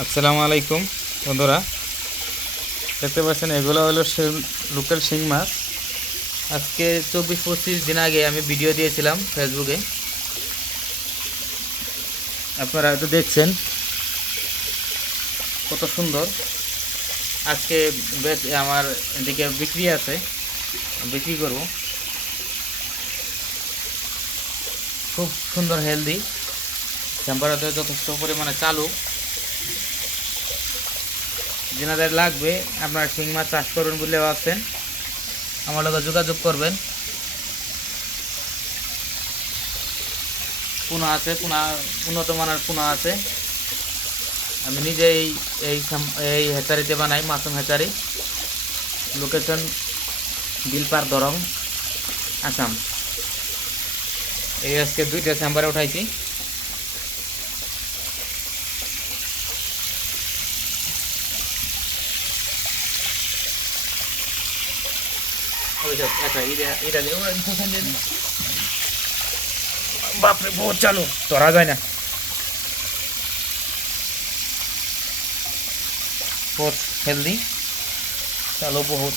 আসসালামু আলাইকুম বন্ধুরা, দেখতে পাচ্ছেন এগুলো হলো লোকাল শিং মাছ। আজকে 24-25 দিন আগে আমি ভিডিও দিয়েছিলাম ফেসবুকে, আপনারা হয়তো দেখছেন কত সুন্দর। আজকে বেশ আমার এদিকে বিক্রি আছে, বিক্রি করব। খুব সুন্দর হেলদি, টেম্পারেচার যথেষ্ট পরিমাণে চালু। যেনাদের লাগবে আপনারা শিং মাছ চাষ করবেন বলে ভাবছেন, আমার লগে যোগাযোগ করবেন। পোনা আছে, উন্নত মানের পোনা আছে। আমি নিজে এই হেচারিতে বানাই, মাসুম হেচারি। লোকেশন বিলপার দরং, আসাম। এই আজকে 2টা চেম্বারে উঠাইছি। বাপরে, বহুত চালু, ধরা যায় না। বহুত হেলদি, চালু বহুত,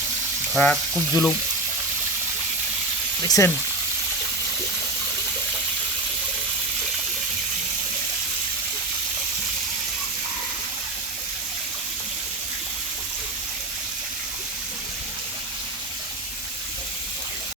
ধরা খুব জুলুম। দেখছেন?